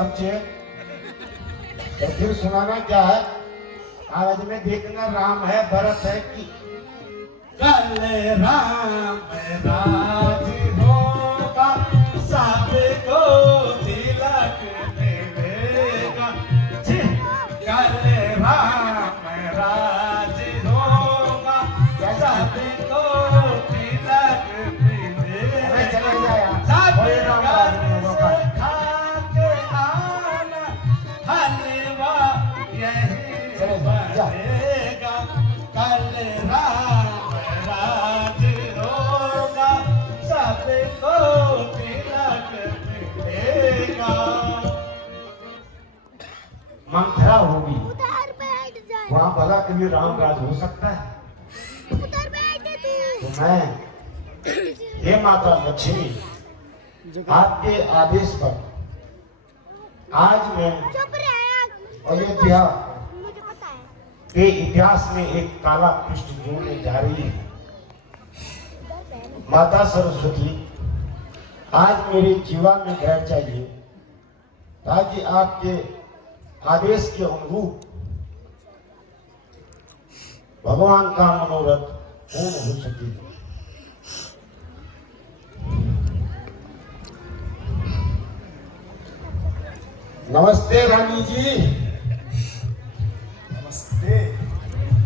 समझे तो फिर सुनाना क्या है। कागज में देखना राम है भरत है कि कल राम राज होगा सबको तिलक मिलेगा। कल राम राज होगा सबको तिलक अरे चले मिलेगा। जाया सब कोई राम राज नहीं होगा। खा के आना हलवा यही चले जा। बनेगा। कल राम राज होगा सबको तिलक मिलेगा। मंथरा होगी उधर बैठ जा। वहां भला कभी राम राज हो सकता है। उधर बैठ तू। तो मैं हे माता लक्ष्मी आपके आदेश पर आज मैं चुप रह। अयोध्या मुझे पता है। के इतिहास में एक काला पृष्ठ जोड़ने जा रही है। माता सरस्वती आज मेरे जीवन में बैठ जाइए ताकि आपके आदेश के अनुरूप भगवान का मनोरथ पूर्ण हो सके। नमस्ते रानी जी। नमस्ते।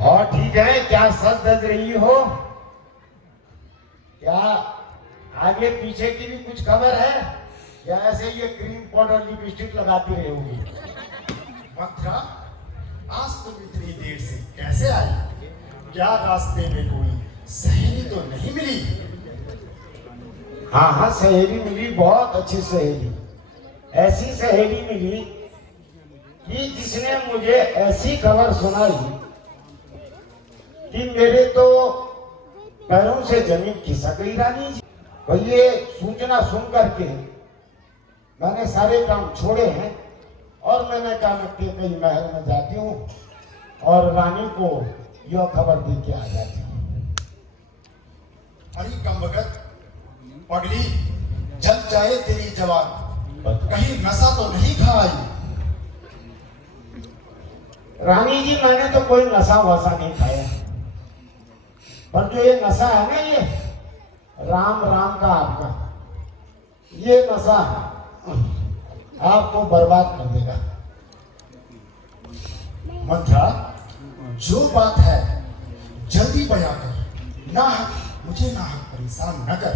और ठीक है, क्या सज धज रही हो? क्या आगे पीछे की भी कुछ खबर है या ऐसे ये क्रीम पाउडर लिपस्टिक लगाती रहोगी? मथुरा, आज तुम इतनी देर से कैसे आई? क्या रास्ते में कोई सहेली तो नहीं मिली? हाँ हाँ, सहेली मिली, बहुत अच्छी सहेली। ऐसी सहेली मिली कि जिसने मुझे ऐसी खबर सुनाई कि मेरे तो पैरों से जमीन खिसक गई रानी जी। और ये सूचना सुन करके मैंने सारे काम छोड़े हैं और मैंने कहा मैं कई महल में जाती हूँ और रानी को यह खबर दे के आ जाती हूँ। अरे कमबख्त पगली, जल जाए तेरी जवान, कहीं नशा तो नहीं खाई? रानी जी मैंने तो कोई नशा वसा नहीं खाया, पर जो ये नशा है ना, ये राम राम का आपका ये नशा आपको बर्बाद कर देगा। मथुरा, जो बात है जल्दी बयां कर, ना मुझे ना परेशान न कर।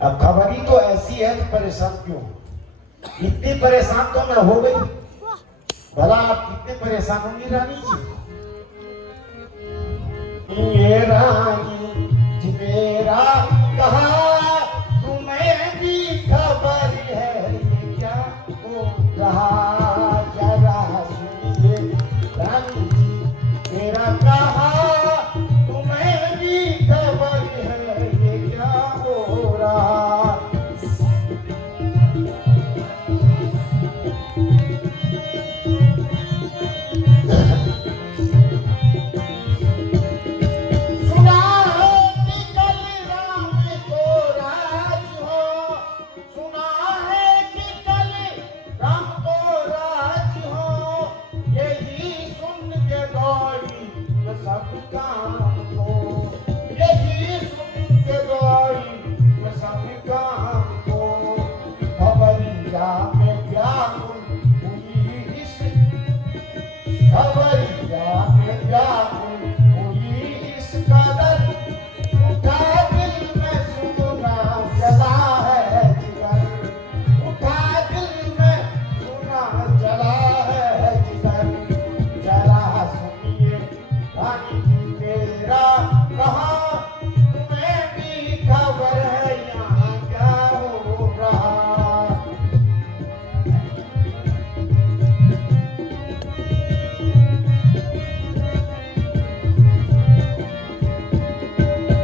अब खबर ही तो ऐसी है तो परेशान क्यों? इतनी परेशान तो मैं हो गई, भला आप कितने परेशान होंगी रानी जी? ये रानी जी मेरा कहा तुम्हें भी खबर है ये क्या हो रहा? जरा सुनिए रानी जी मेरा कहा तुम्हें भी खबर है ये क्या हो रहा? सुना है कि कल राम को राज हो, सुना है कि कल राम को राज हो, यही सुन के दौड़ी मैं सब काम को, यही सुन के दौड़ी मैं सब काम को। खबरिया में व्याकुल हुई इस खबरिया में व्याकुल हुई इस कदर, उठा दिल में सुना जला है जिगर, उठा दिल में सुना जला है जिगर। जरा सुनिए रानी जी मेरा कहा तुम्हें भी खबर है यहाँ क्या हो रहा?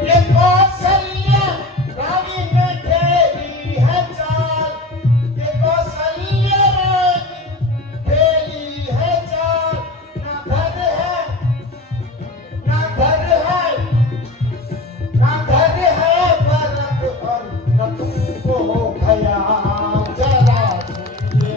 ये कौशल्या रानी ने खेली है चाल, ये कौशल्या रानी खेली है चाल। ना घर है ना घर है ना घर है भरत और न तुमको खयाल। जरा सुनिए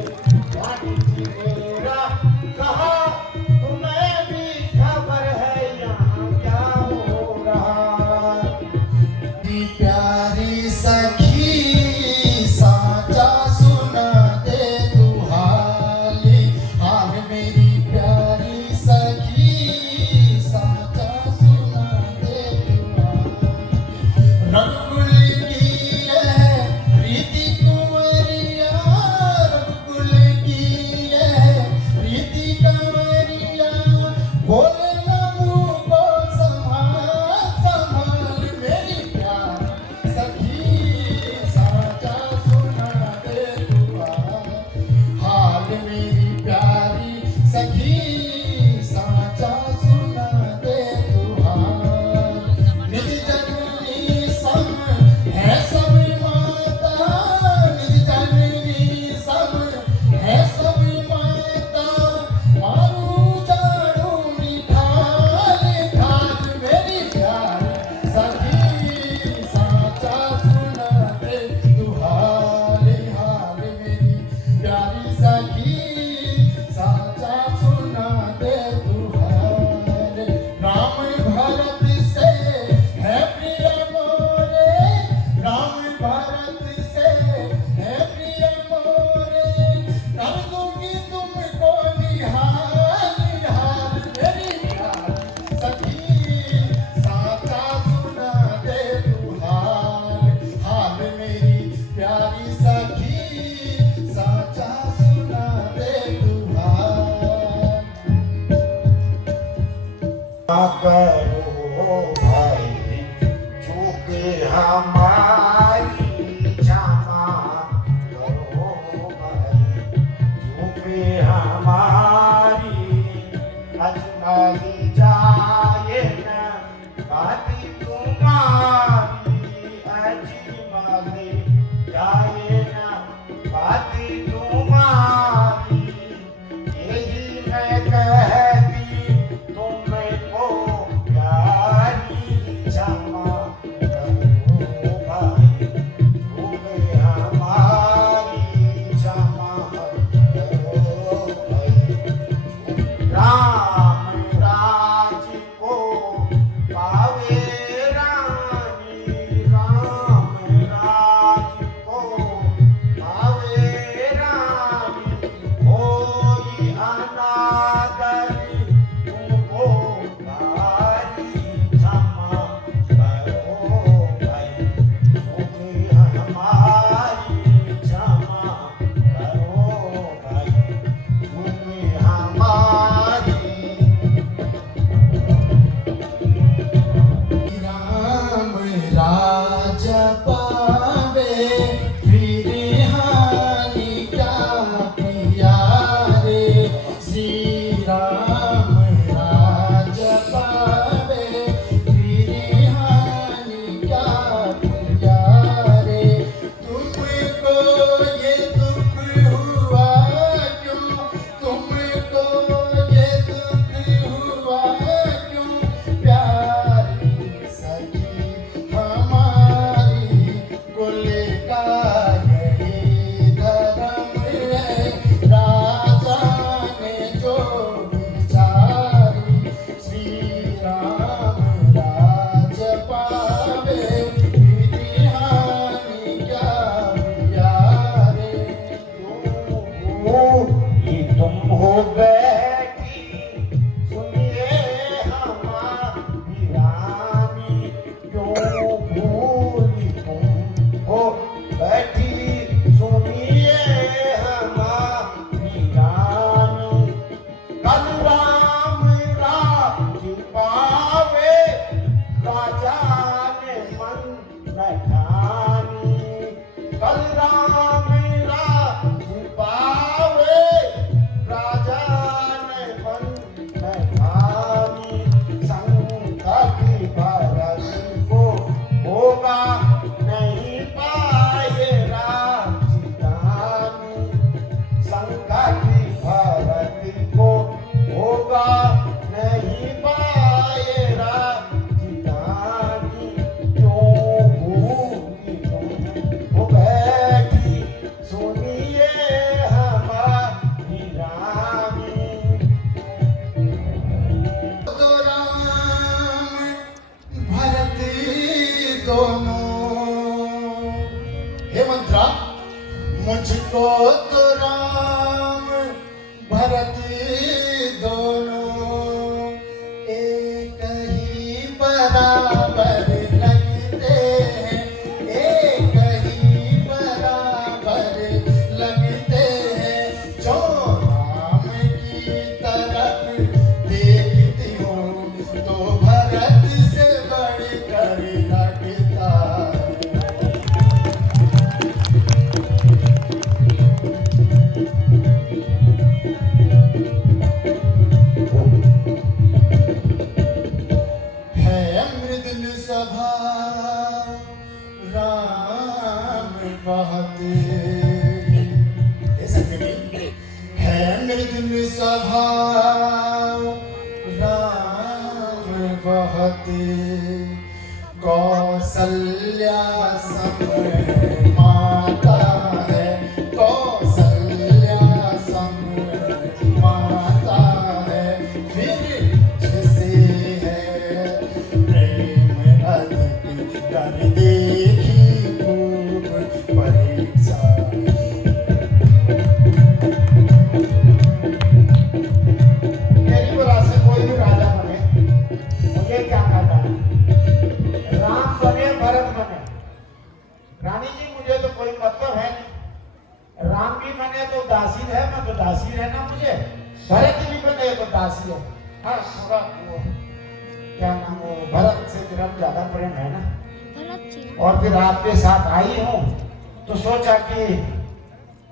हमारी क्षमा करो भाई, चूके हमारी अजमाई जाए न बाती तुम्हारी, अजमाई जाए न बाती तुम्हारी, यही मैं कहती तुमको प्यारी, क्षमा करो भाई, चूके हमारी क्षमा करो भाई। राम राज को पावे रानी, राम राज को पावे रानी, कोई अनादरी तुमको भारी, क्षमा करो भाई, चूके हमारी क्षमा करो भाई, चूके हमारी। राम राज पावे फिर हानि क्या पिया रे, श्री राम राज पावे फिर हानि क्या पिया रे, तुमको ये दुख हुआ क्यों, तुमको ये दुख हुआ क्यों, प्यारी सखी हमारी, कुल का यही धर्म है, राजा ने जो विचारी, श्री राम राज पावे विधि हानि क्या पिया रे। ये तुम हो बैठी सुनिए हमारी रानी, क्यों भूली तुम हो बैठी सुनिए हमारी रानी, कल राम राज पावे राजा ने मन न ठानी, कल राम राज पावे राजा ने मन न ठानी, संकट भरत को होगा नहीं पाए राजधानी, संकट भरत को होगा नहीं पाए राजधानी, क्यों भूली तुम हो बैठी सुनिए हमारी रानी। तो राम भरत दोनों, हे मंत्रा मुझको तो राम भरत दोनों एक ही बराबर लगते हैं, एक ही बराबर लगते हैं, जो राम की तरफ देखती हूँ तो भरत से बढ़कर लगता है। है मृदुल स्वभाव राम बहते, हे सखी है मृदुल स्वभाव राम बहते, कौसल्या सम माता है, कौसल्या सम माता है, फिर जिसे है प्रेम अधिक कर देखी खूब परीक्षा। मेरी बुरा से कोई भी राजा बने, मुझे क्या करना है, राम बने भरत बने, रानी जी मुझे तो कोई मतलब है नहीं, राम भी बने तो दासी है, मैं तो दासी रहना मुझे, भरत भी बने तो दासी है। हाँ थोड़ा वो क्या नाम, वो भरत से तेरा ज्यादा प्रेम है ना, भरत और फिर आपके साथ आई हूँ तो सोचा कि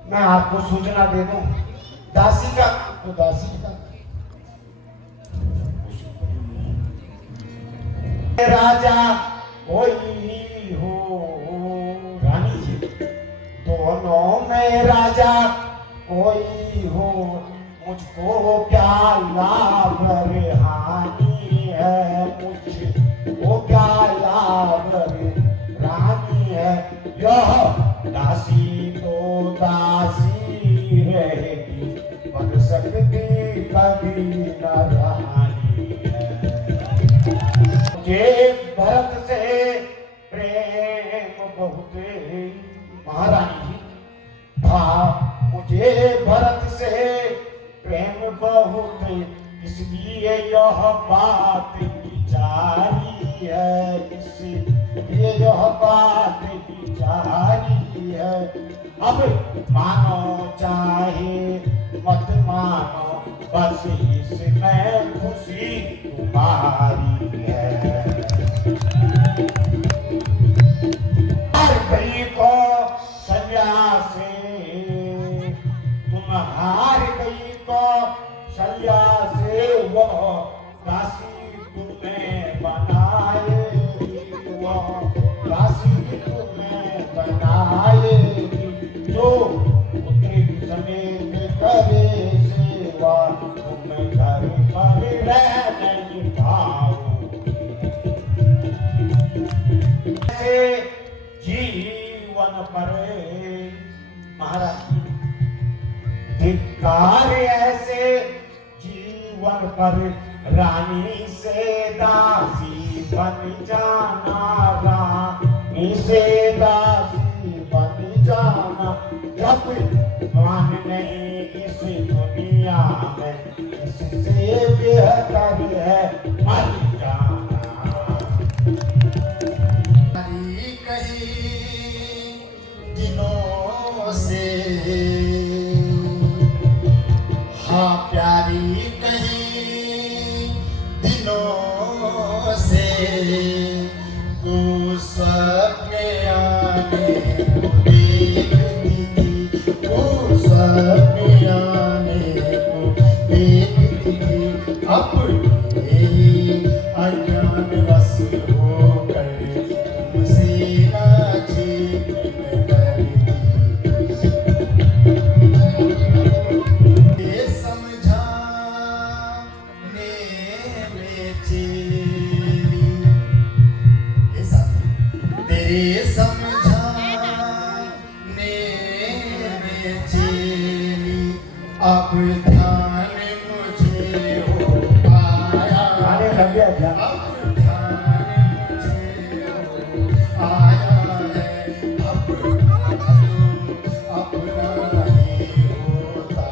मैं आपको सूचना दे दूं। दासी का तो दासी का राजा कोई हो रानी जी, दोनों में राजा कोई हो, मुझको क्या लाभ हानि है, मुझको क्या लाभ रानी है। यह दासी तो दासी रहेगी, बन सकती कभी न रानी है। मुझे भरत से प्रेम बहुत महारानी जी था, मुझे भरत से प्रेम बहुत, इसलिए यह बात विचारी है, इसलिए यह बात विचारी है। अब मानो चाहे मत मानो, बस इसमें खुशी तुम्हारी है। हर गई को संज्ञा से तुम हार गई को संज्ञा से, वो दासी तुम्हें बनाएगी, वो दासी तुम्हें बनाएगी, जो पुत्री समेत करे सेवा, तुम घर पर रह नहीं पाओगे। जीवन पर महाराज धिक्कार ऐसे जीवन पर, रानी से दासी बन जाना, रानी से दासी बन जाना। जब मान नहीं इस दुनिया में, इससे बेहतर है मर जाना। कहीं दिनों से हाँ प्यारी, कहीं दिनों से तू सपने आने को देखती थी, तू सपने आने को देखती थी। अब यही अज्ञान वश होकर तुमसे नाचित करती, ये समझाने में चेली, ये साथी तेरे समझाने में चेली, अब ध्यान मुझे हो पाया, आने लग गया ध्यान। अब ध्यान मुझे हो आया है। अब अपना नहीं होता,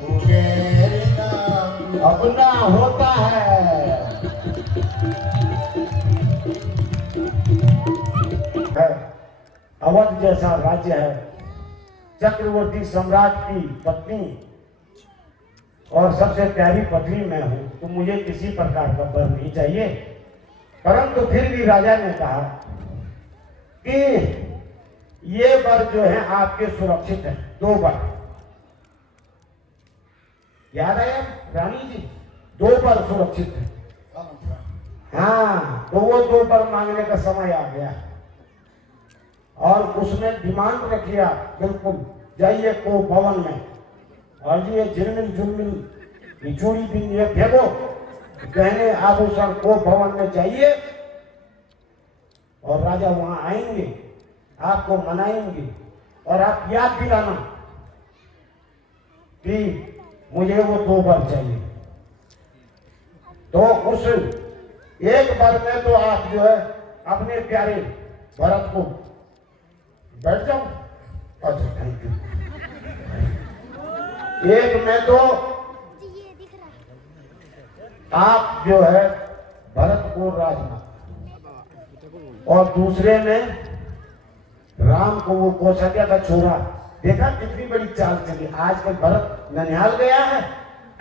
वो गैर नाम अपना होता है। अवध जैसा राज्य है, चक्रवर्ती सम्राट की पत्नी और सबसे प्यारी पत्नी मैं हूं, तो मुझे किसी प्रकार का बर नहीं चाहिए। परंतु फिर भी राजा ने कहा कि ये बर जो है आपके सुरक्षित है, 2 बर। याद आया रानी जी, 2 बर सुरक्षित है। हाँ, तो वो 2 बर मांगने का समय आ गया और उसने डिमांड रख लिया, बिल्कुल जाइए को भवन में और जी ये झिलमिल झुलमिल चूड़ी बिंदी है फेंको, गहने आभूषण को भवन में चाहिए। और राजा वहां आएंगे, आपको मनाएंगे और आप याद दिलाना कि मुझे वो 2 बर चाहिए। तो उस एक बर में तो आप जो है अपने प्यारे भरत को बैठ जाओ। अच्छा थैंक यू। एक में तो जी ये दिख रहा है। आप जो है भरत को राजमाता और दूसरे में राम को वो कौशल्या का छोरा। देखा कितनी बड़ी चाल चली। आजकल भरत ननिहाल गया है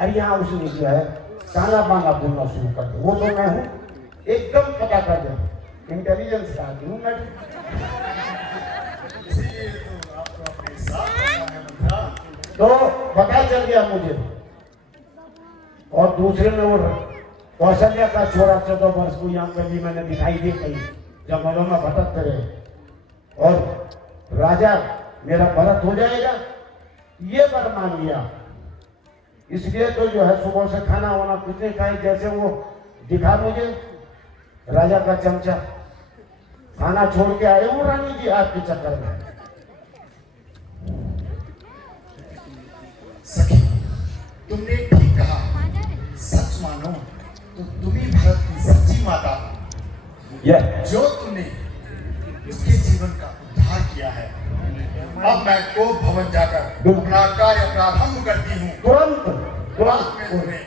और यहाँ उसने जो है काना बाना बोलना शुरू कर दिया। वो तो मैं हूँ, एकदम पता कर दिया इंटेलिजेंस का आदमी हूँ मैं। इसीलिए तो आपको अपने साथ रखना है मंत्रा। तो पता चल गया मुझे। और दूसरे में वो कौशल्या का छोरा 14 वर्ष को यहाँ पे भी मैंने दिखाई दी कहीं जंगलों में भटकते रहे। और राजा मेरा भरत हो जाएगा ये वर मान लिया। इसलिए तो जो है सुबह से खाना वाना कुछ नहीं खाए, जैसे वो दिखा मुझे राजा का चमचा खाना छोड़ के आए वो रानी जी आपके चक्कर में। सखी तुमने ठीक कहा, सच मानो तो तुम ही भरत की सच्ची माता हो। यह जो तुमने उसके जीवन का उद्धार किया है। अब मैं कोप भवन जाकर अपना कार्य प्रारंभ करती हूँ। तुरंत बाद में तुम्हें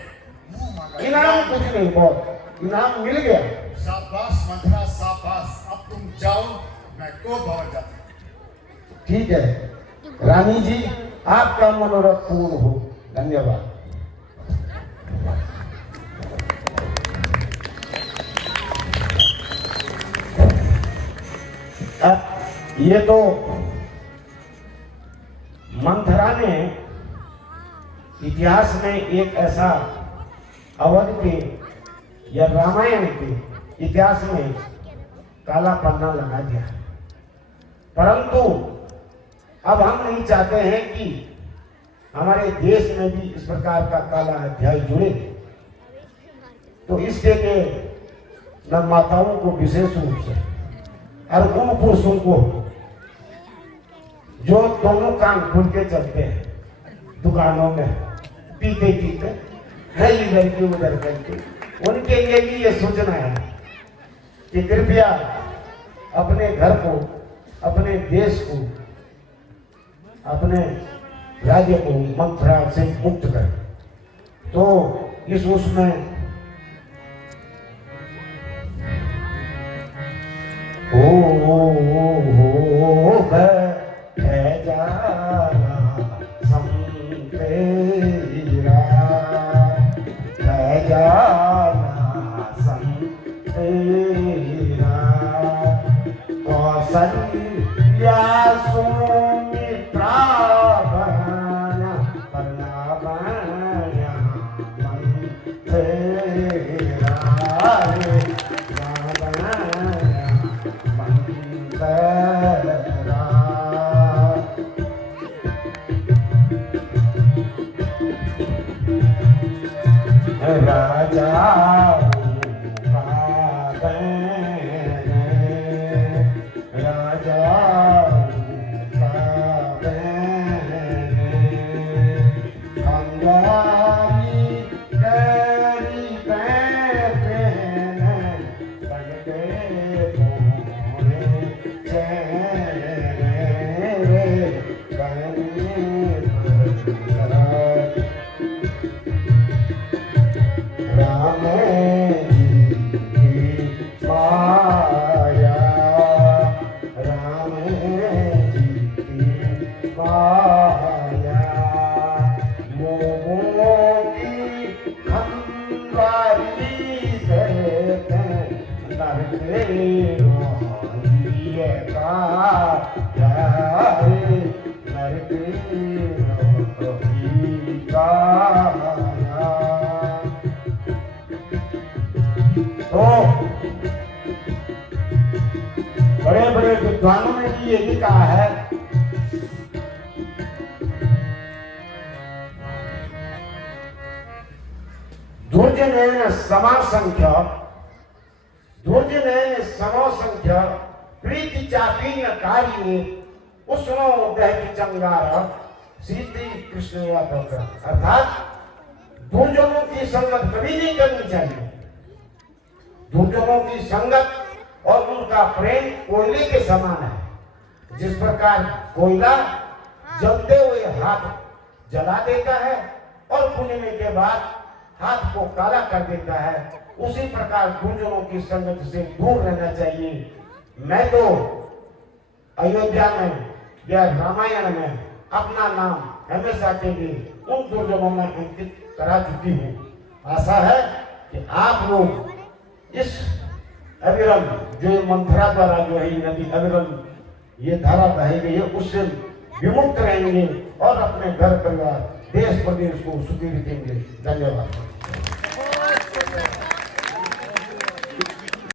मुंह मांगा इनाम कुछ नहीं, बहुत इनाम मिल गया। शाबाश मंत्रा शाबाश। अब तुम जाओ, मैं कोप भवन जाती हूँ। ठीक है रानी जी, आपका मनोरथ पूर्ण हो। धन्यवाद। ये तो मंथरा ने इतिहास में एक ऐसा अवध के या रामायण के इतिहास में काला पन्ना लगा दिया। परंतु अब हम नहीं चाहते हैं कि हमारे देश में भी इस प्रकार का काला अध्याय जुड़े। तो इसके लिए न माताओं को विशेष रूप से और उन पुरुषों को जो दोनों कान खुल के चलते हैं दुकानों में पीते पीते है इधर की उधर करके, उनके लिए भी ये सूचना है कि कृपया अपने घर को, अपने देश को, अपने राज्य को मंथरा से मुक्त करें। तो इस उसमें है जाना सम तेरा, है जाना सम तेरा। कौशल्या सुमित्रा बना पन्ना बना मन तेरा रे बना मन तेरा। राजा राजा अंगारी तेरी राम जी माया, राम जी माया। मोमों की खंबारी देते नरके रोहिए का जाए, नरके रोही का। तो बड़े बड़े विद्वानों ने भी यही कहा है दुर्जनेन समासंख्य, दुर्जनेन समसंख्य प्रीति चापीन कार्य उष्णो दहति चंगार श्री कृष्ण यादव। अर्थात दुर्जनों की संगत कभी नहीं करनी चाहिए। दुर्जनों की संगत और उनका प्रेम कोयले के समान है। जिस प्रकार कोयला जलते हुए हाथ जला देता है और भूनने के बाद हाथ को काला कर देता है, उसी प्रकार दुर्जनों की संगत से दूर रहना चाहिए। मैं तो अयोध्या में या रामायण में अपना नाम हमेशा के लिए उन दुर्जनों में अंकित करा चुकी हूँ। आशा है कि आप लोग इस अविरल जो ये मंथरा द्वारा जो है ये नदी अविरल ये धारा बही गई है, उससे विमुक्त रहेंगे और अपने घर परिवार देश प्रदेश को सुखी रखेंगे। धन्यवाद।